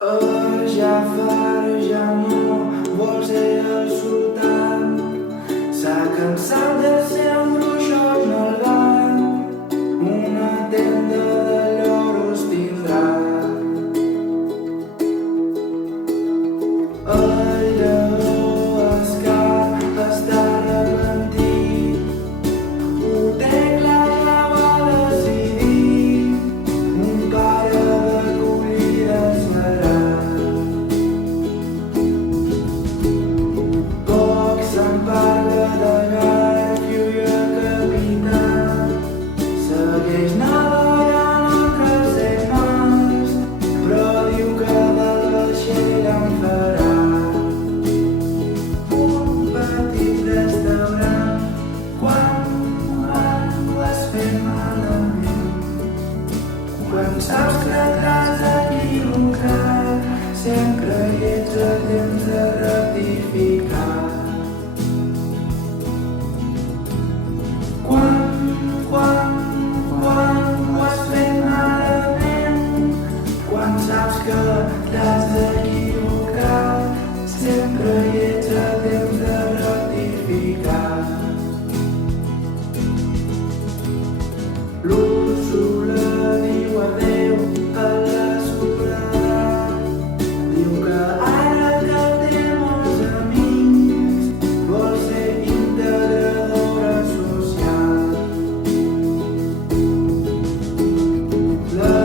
El Jafar ja no vol ser el sultà, s'ha cansat de ser un bruixot malvat, una tenda de lloros tindrà. El lleó Ascar està arrepentit, ho té clar, ja va decidir, un pare d'acollida serà. Poc se'n parla de Garfiu i el capità, segueix navegant entre set mars, però diu que del vaixell en farà un petit restaurant. Quan ho has fet malament, quan saps que t'has equivocat, sempre hi ets a temps de rectificar. Quan ho has fet malament, quan saps que t'has equivocat, sempre hi ets a temps de rectificar. L'Úrsula diu adéu a la soledat, diu que ara que té molts amics vol ser integradora social. La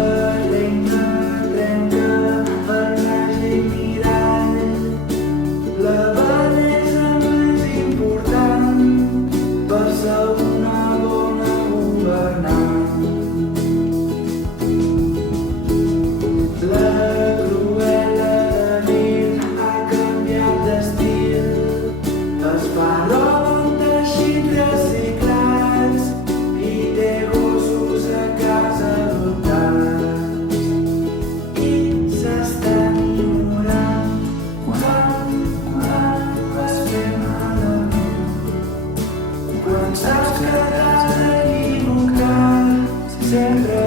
reina trenca el màgic mirall, la bellesa més important per ser una bona governant. La Cruella de Vil ha canviat d'estil, es fa roba amb teixits reciclats i té gossos a casa adoptats. I s'està enamorant quan ho has fet malament, quan saps que t'has equivocat, sempre